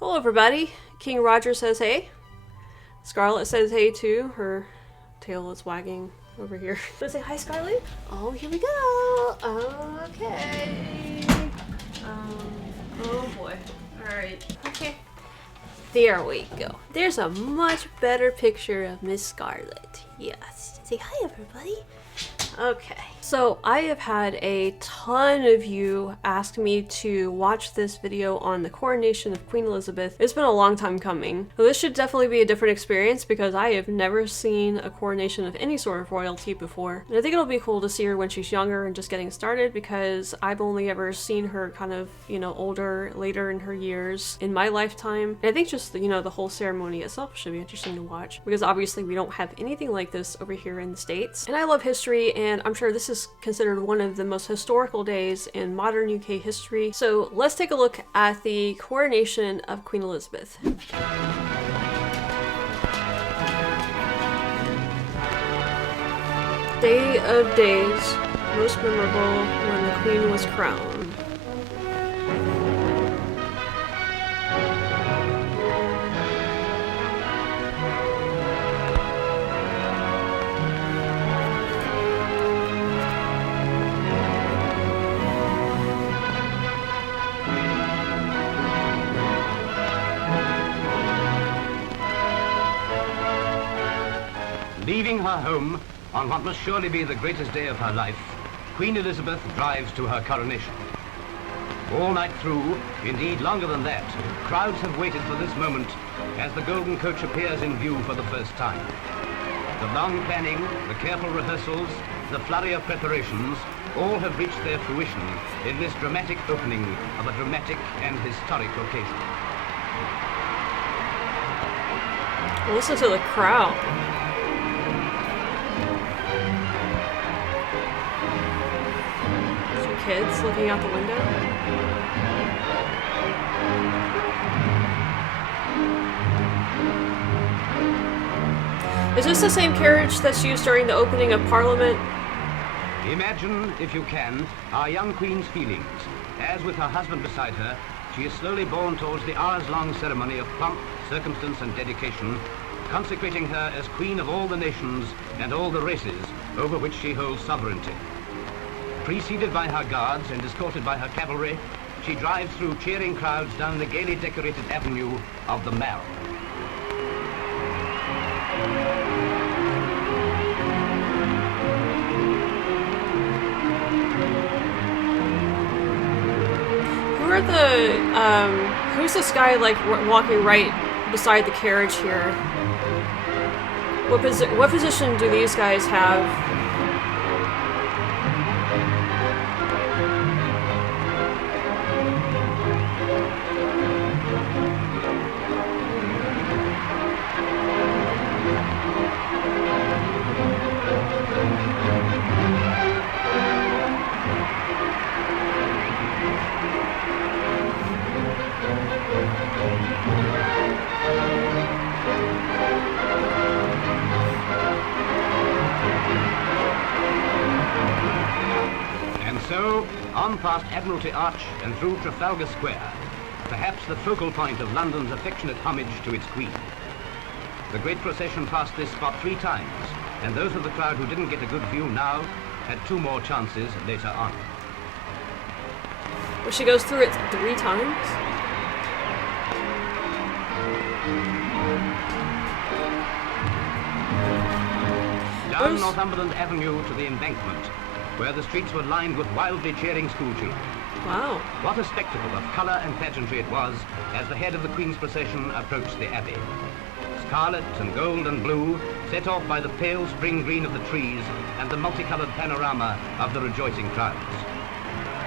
Hello everybody, King Roger says hey. Scarlet says hey too, her tail is wagging over here. Wanna say hi, Scarlet? Oh, here we go. Okay. Oh boy. Alright. Okay. There we go. There's a much better picture of Miss Scarlet. Yes. Say hi everybody. Okay, so I have had a ton of you ask me to watch this video on the coronation of Queen Elizabeth. It's been a long time coming. So this should definitely be a different experience because I have never seen a coronation of any sort of royalty before. And I think it'll be cool to see her when she's younger and just getting started because I've only ever seen her kind of, you know, older, later in her years in my lifetime. And I think just, you know, the whole ceremony itself should be interesting to watch because obviously we don't have anything like this over here in the States. And I love history, and I'm sure this is considered one of the most historical days in modern UK history. So let's take a look at the coronation of Queen Elizabeth. Day of days, most memorable when the Queen was crowned. Leaving her home on what must surely be the greatest day of her life, Queen Elizabeth drives to her coronation. All night through, indeed longer than that, crowds have waited for this moment as the golden coach appears in view for the first time. The long planning, the careful rehearsals, the flurry of preparations, all have reached their fruition in this dramatic opening of a dramatic and historic occasion. Listen to the crowd. Kids looking out the window. Is this the same carriage that's used during the opening of Parliament? Imagine, if you can, our young Queen's feelings, as with her husband beside her, she is slowly borne towards the hours-long ceremony of pomp, circumstance and dedication, consecrating her as Queen of all the nations and all the races over which she holds sovereignty. Preceded by her guards and escorted by her cavalry, she drives through cheering crowds down the gaily decorated avenue of the Mall. Who's this guy like walking right beside the carriage here? What position do these guys have? So, on past Admiralty Arch and through Trafalgar Square, perhaps the focal point of London's affectionate homage to its Queen. The great procession passed this spot 3 times, and those of the crowd who didn't get a good view now had 2 more chances later on. Well, she goes through it 3 times? Down Northumberland Avenue to the Embankment, where the streets were lined with wildly cheering schoolchildren. Wow. What a spectacle of colour and pageantry it was as the head of the Queen's procession approached the Abbey. Scarlet and gold and blue, set off by the pale spring green of the trees and the multicoloured panorama of the rejoicing crowds.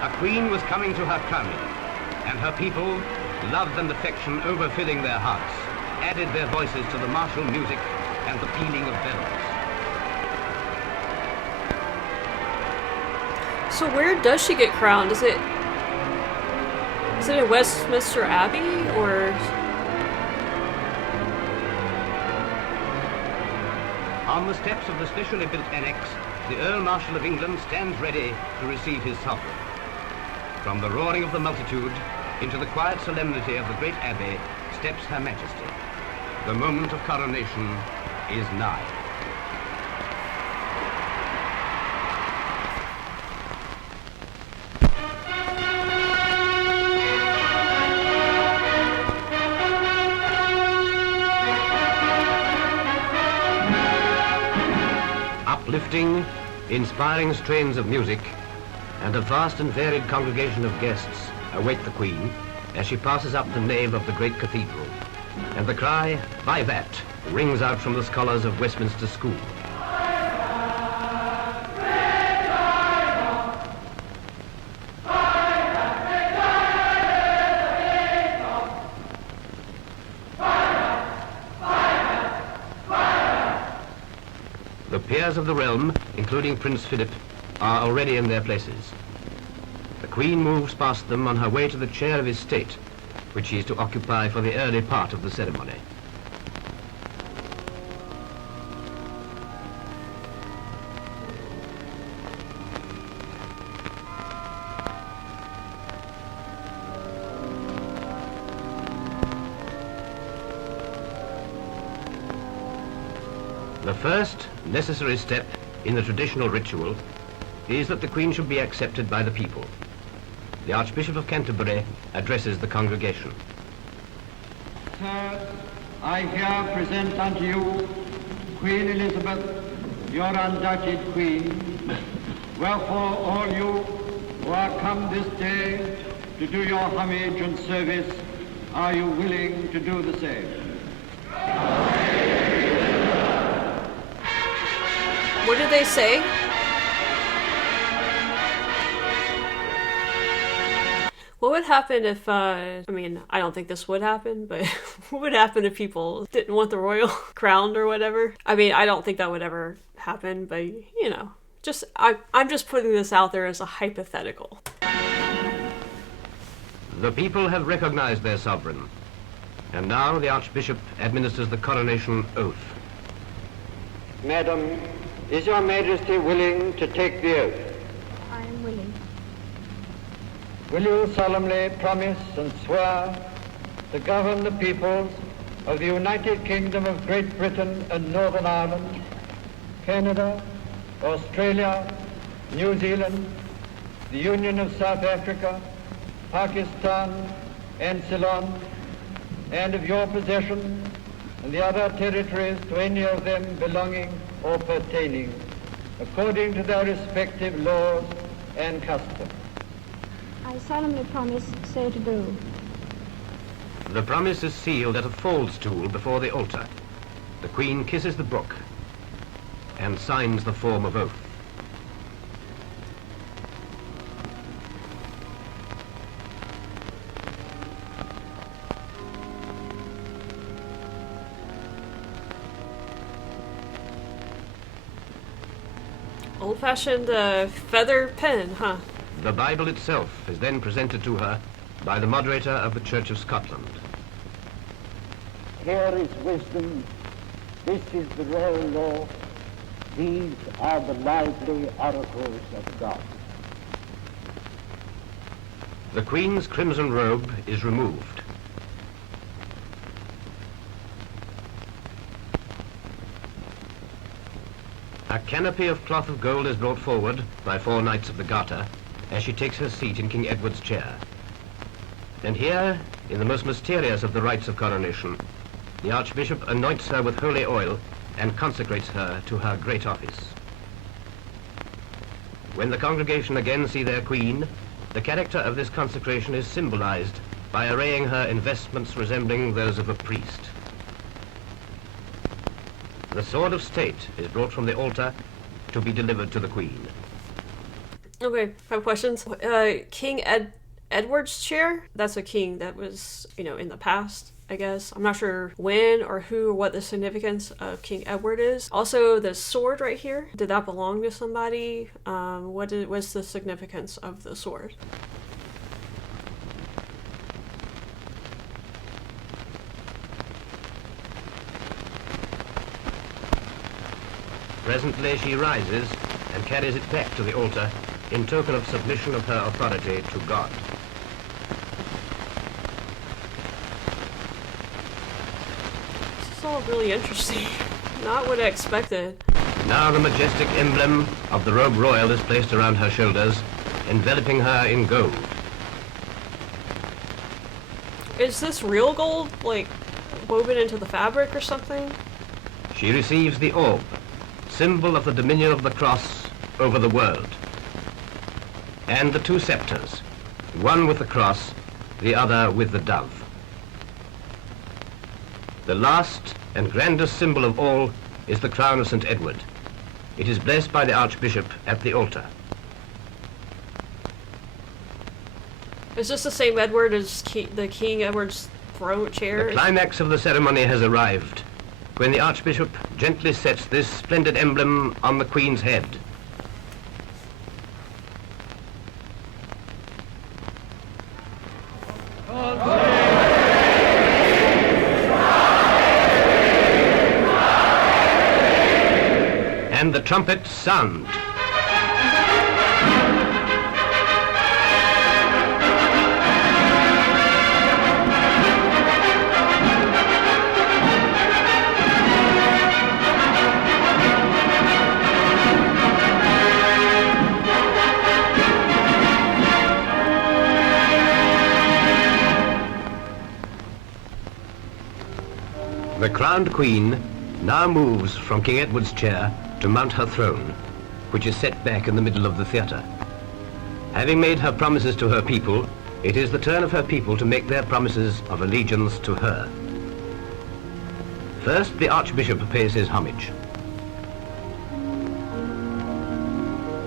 A Queen was coming to her crowning, and her people, love and affection overfilling their hearts, added their voices to the martial music and the pealing of bells. So where does she get crowned? Is it in Westminster Abbey, or? On the steps of the specially built annex, the Earl Marshal of England stands ready to receive his sovereign. From the roaring of the multitude, into the quiet solemnity of the great abbey steps Her Majesty. The moment of coronation is nigh. Uplifting, inspiring strains of music and a vast and varied congregation of guests await the Queen as she passes up the nave of the great cathedral, and the cry, "Vivat," rings out from the scholars of Westminster School. The peers of the realm, including Prince Philip, are already in their places. The Queen moves past them on her way to the chair of his state, which she is to occupy for the early part of the ceremony. The first necessary step in the traditional ritual is that the Queen should be accepted by the people. The Archbishop of Canterbury addresses the congregation. Sirs, I here present unto you Queen Elizabeth, your undoubted Queen. Wherefore all you who are come this day to do your homage and service, are you willing to do the same? What did they say? What would happen if, I mean, I don't think this would happen, but what would happen if people didn't want the royal crowned or whatever? I mean, I don't think that would ever happen, but, you know, just, I'm just putting this out there as a hypothetical. The people have recognized their sovereign, and now the Archbishop administers the coronation oath. Madam, is your Majesty willing to take the oath? I am willing. Will you solemnly promise and swear to govern the peoples of the United Kingdom of Great Britain and Northern Ireland, Canada, Australia, New Zealand, the Union of South Africa, Pakistan, and Ceylon, and of your possession and the other territories to any of them belonging or pertaining, according to their respective laws and customs? I solemnly promise so to do. The promise is sealed at a faldstool before the altar. The Queen kisses the book and signs the form of oath. Old-fashioned feather pen, huh? The Bible itself is then presented to her by the moderator of the Church of Scotland. Here is wisdom, this is the royal law, these are the lively oracles of God. The Queen's crimson robe is removed. A canopy of cloth of gold is brought forward by 4 Knights of the Garter as she takes her seat in King Edward's chair. And here, in the most mysterious of the rites of coronation, the Archbishop anoints her with holy oil and consecrates her to her great office. When the congregation again see their Queen, the character of this consecration is symbolized by arraying her in vestments resembling those of a priest. The sword of state is brought from the altar to be delivered to the Queen. Okay, 5 questions. King Edward's chair? That's a king that was, you know, in the past, I guess. I'm not sure when or who or what the significance of King Edward is. Also, the sword right here, did that belong to somebody? What's the significance of the sword? Presently she rises and carries it back to the altar in token of submission of her authority to God. It's all really interesting. Not what I expected. Now the majestic emblem of the robe royal is placed around her shoulders, enveloping her in gold. Is this real gold, like, woven into the fabric or something? She receives the orb, symbol of the dominion of the cross over the world. And the two scepters, one with the cross, the other with the dove. The last and grandest symbol of all is the crown of St. Edward. It is blessed by the Archbishop at the altar. Is this the same Edward as the King Edward's throne chair? The climax of the ceremony has arrived, when the Archbishop gently sets this splendid emblem on the Queen's head. And the trumpets sound. The crowned queen now moves from King Edward's chair to mount her throne, which is set back in the middle of the theatre. Having made her promises to her people, it is the turn of her people to make their promises of allegiance to her. First, the Archbishop pays his homage.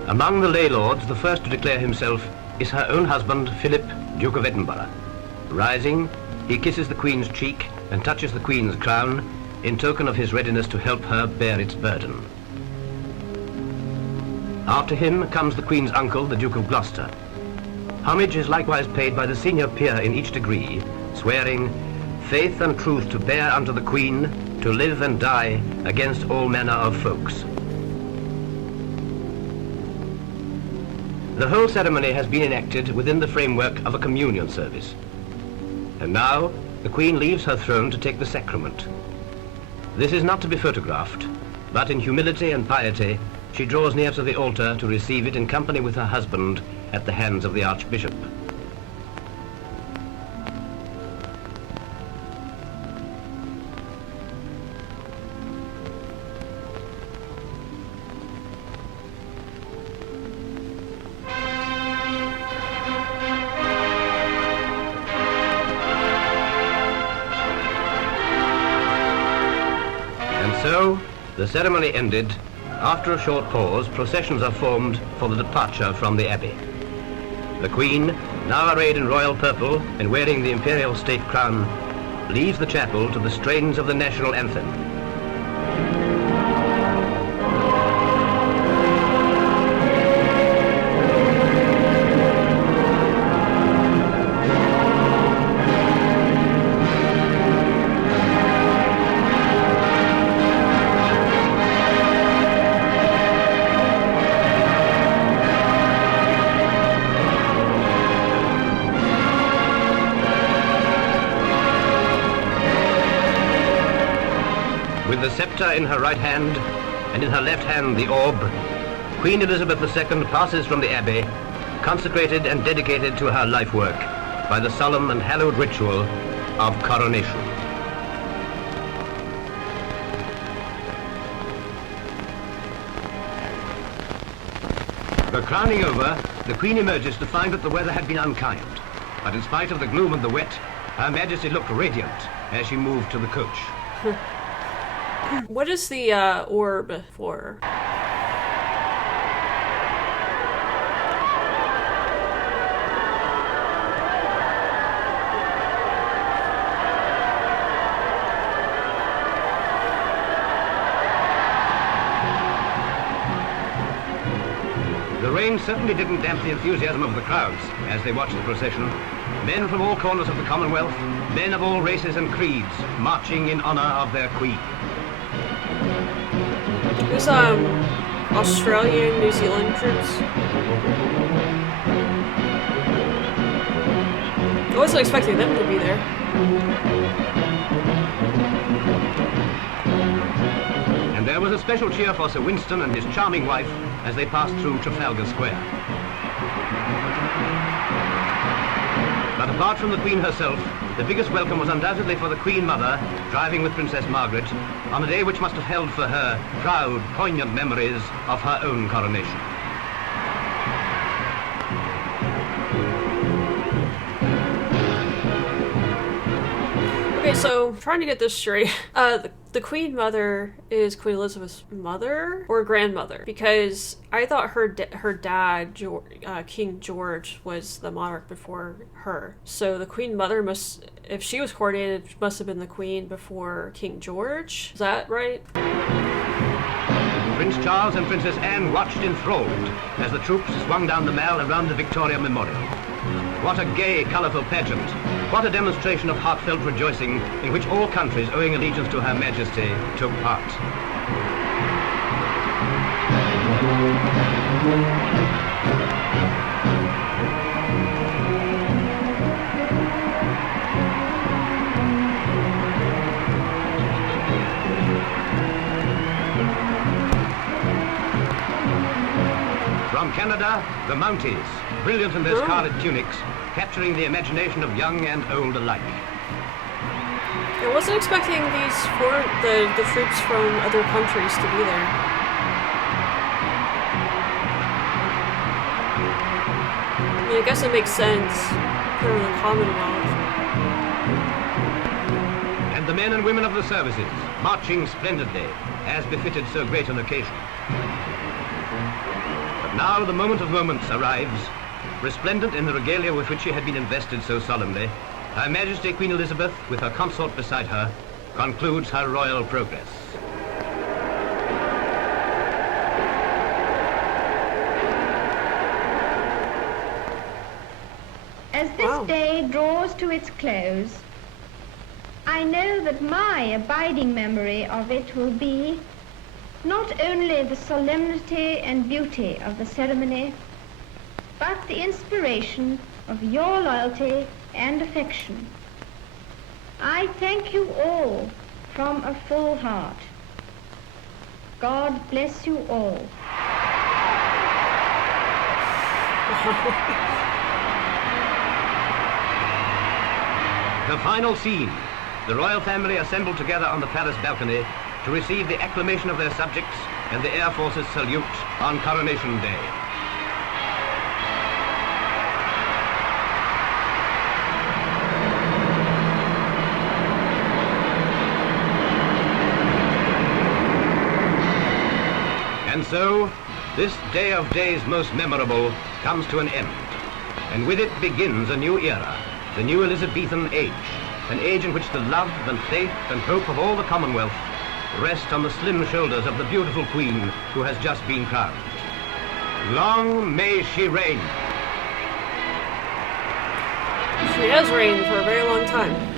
Among the lay lords, the first to declare himself is her own husband, Philip, Duke of Edinburgh. Rising, he kisses the Queen's cheek and touches the Queen's crown in token of his readiness to help her bear its burden. After him comes the Queen's uncle, the Duke of Gloucester. Homage is likewise paid by the senior peer in each degree, swearing faith and truth to bear unto the Queen, to live and die against all manner of folks. The whole ceremony has been enacted within the framework of a communion service. And now, the Queen leaves her throne to take the sacrament. This is not to be photographed, but in humility and piety, she draws near to the altar to receive it in company with her husband at the hands of the Archbishop. So, the ceremony ended. After a short pause, processions are formed for the departure from the abbey. The Queen, now arrayed in royal purple and wearing the imperial state crown, leaves the chapel to the strains of the national anthem. With the scepter in her right hand, and in her left hand the orb, Queen Elizabeth II passes from the abbey, consecrated and dedicated to her life work by the solemn and hallowed ritual of coronation. The crowning over, the Queen emerges to find that the weather had been unkind, but in spite of the gloom and the wet, Her Majesty looked radiant as she moved to the coach. What is the orb for? The rain certainly didn't damp the enthusiasm of the crowds as they watched the procession. Men from all corners of the Commonwealth, men of all races and creeds, marching in honor of their Queen. There's Australian, New Zealand troops. I wasn't expecting them to be there. a special cheer for Sir Winston and his charming wife as they passed through Trafalgar Square. But apart from the Queen herself, the biggest welcome was undoubtedly for the Queen Mother, driving with Princess Margaret, on a day which must have held for her proud, poignant memories of her own coronation. Okay, so trying to get this straight. The Queen Mother is Queen Elizabeth's mother or grandmother, because I thought her dad, King George, was the monarch before her. So the Queen Mother must, if she was coronated, must have been the Queen before King George. Is that right? Prince Charles and Princess Anne watched enthralled as the troops swung down the Mall around the Victoria Memorial. What a gay, colourful pageant. What a demonstration of heartfelt rejoicing in which all countries owing allegiance to Her Majesty took part. From Canada, the Mounties, brilliant in their scarlet tunics, capturing the imagination of young and old alike. I wasn't expecting the troops from other countries to be there. I mean, I guess it makes sense. They're in the Commonwealth. And the men and women of the services, marching splendidly, as befitted so great an occasion. But now the moment of moments arrives. Resplendent in the regalia with which she had been invested so solemnly, Her Majesty Queen Elizabeth, with her consort beside her, concludes her royal progress. As this day draws to its close, I know that my abiding memory of it will be not only the solemnity and beauty of the ceremony, but the inspiration of your loyalty and affection. I thank you all from a full heart. God bless you all. The final scene. The royal family assembled together on the palace balcony to receive the acclamation of their subjects and the Air Force's salute on Coronation Day. And so, this day of days most memorable comes to an end. And with it begins a new era, the new Elizabethan age, an age in which the love and faith and hope of all the Commonwealth rest on the slim shoulders of the beautiful Queen who has just been crowned. Long may she reign. She has reigned for a very long time.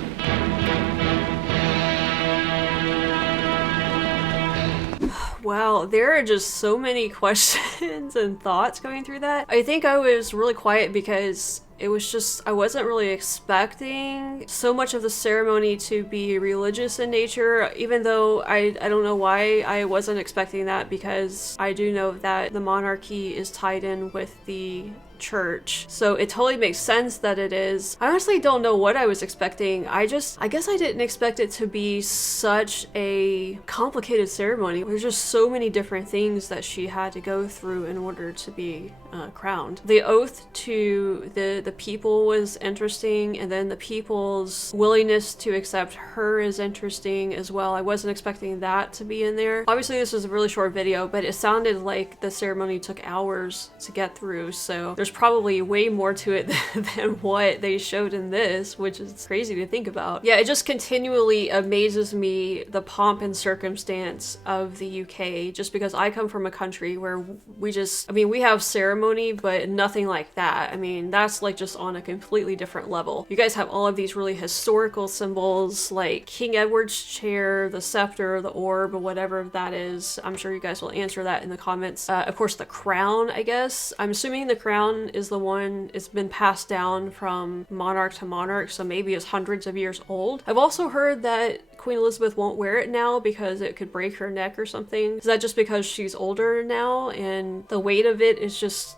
Wow, there are just so many questions and thoughts going through that. I think I was really quiet because it was just, I wasn't really expecting so much of the ceremony to be religious in nature, even though I don't know why I wasn't expecting that, because I do know that the monarchy is tied in with the church, so it totally makes sense that it is. I honestly don't know what I was expecting. I guess I didn't expect it to be such a complicated ceremony. There's just so many different things that she had to go through in order to be crowned. The oath to the people was interesting, and then the people's willingness to accept her is interesting as well. I wasn't expecting that to be in there. Obviously this was a really short video, but it sounded like the ceremony took hours to get through, so there's probably way more to it than what they showed in this, which is crazy to think about. Yeah, it just continually amazes me, the pomp and circumstance of the UK, just because I come from a country where we have ceremony, but nothing like that. I mean, that's like just on a completely different level. You guys have all of these really historical symbols like King Edward's chair, the scepter, the orb, whatever that is. I'm sure you guys will answer that in the comments. Of course, the crown, I guess. I'm assuming the crown is the one, it's been passed down from monarch to monarch, so maybe it's hundreds of years old. I've also heard that Queen Elizabeth won't wear it now because it could break her neck or something. Is that just because she's older now and the weight of it is just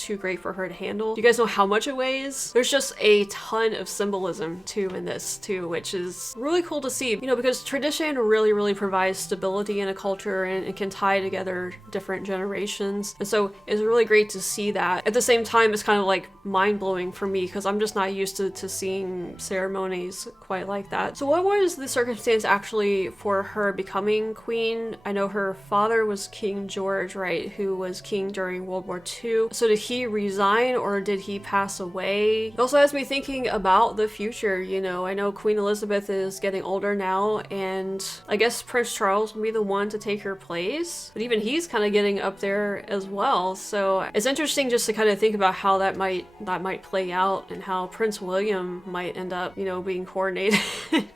too great for her to handle? Do you guys know how much it weighs? There's just a ton of symbolism too in this too, which is really cool to see, you know, because tradition really provides stability in a culture and it can tie together different generations. And so it's really great to see that. At the same time, it's kind of like mind-blowing for me because I'm just not used to seeing ceremonies quite like that. So what was the circumstance actually for her becoming queen? I know her father was King George, right, who was king during World War II. So did he resign or did he pass away? It also has me thinking about the future, you know. I know Queen Elizabeth is getting older now and I guess Prince Charles will be the one to take her place, but even he's kind of getting up there as well. So it's interesting just to kind of think about how that might play out and how Prince William might end up, you know, being coronated,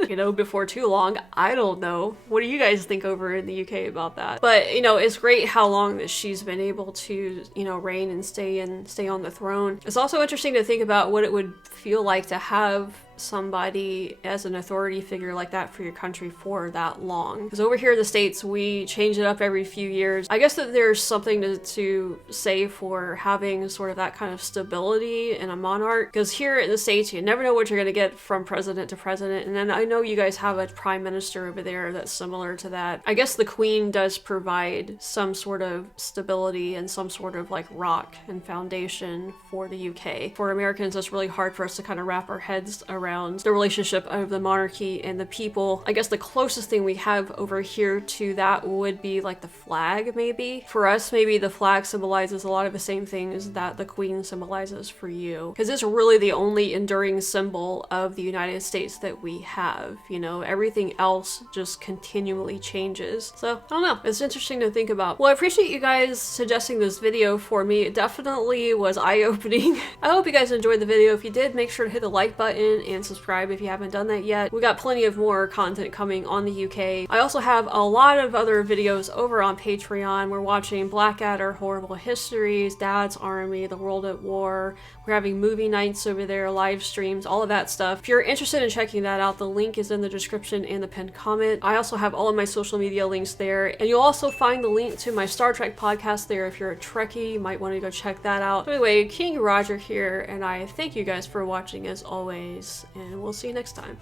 you know, before too long. I don't know. What do you guys think over in the UK about that? But, you know, it's great how long that she's been able to, you know, reign and stay on the throne. It's also interesting to think about what it would feel like to have somebody as an authority figure like that for your country for that long. Because over here in the States, we change it up every few years. I guess that there's something to say for having sort of that kind of stability in a monarch. Because here in the States, you never know what you're going to get from president to president. And then I know you guys have a prime minister over there that's similar to that. I guess the Queen does provide some sort of stability and some sort of like rock and foundation for the UK. For Americans, it's really hard for us to kind of wrap our heads around the relationship of the monarchy and the people. I guess the closest thing we have over here to that would be like the flag, maybe. For us, maybe the flag symbolizes a lot of the same things that the Queen symbolizes for you. Because it's really the only enduring symbol of the United States that we have. You know, everything else just continually changes. So, I don't know. It's interesting to think about. Well, I appreciate you guys suggesting this video for me. It definitely was eye-opening. I hope you guys enjoyed the video. If you did, make sure to hit the like button and subscribe if you haven't done that yet. We got plenty of more content coming on the UK. I also have a lot of other videos over on Patreon. We're watching Blackadder, Horrible Histories, Dad's Army, The World at War. We're having movie nights over there, live streams, all of that stuff. If you're interested in checking that out, the link is in the description and the pinned comment. I also have all of my social media links there, and you'll also find the link to my Star Trek podcast there. If you're a Trekkie, you might want to go check that out. Anyway, King Roger here, and I thank you guys for watching as always, and we'll see you next time.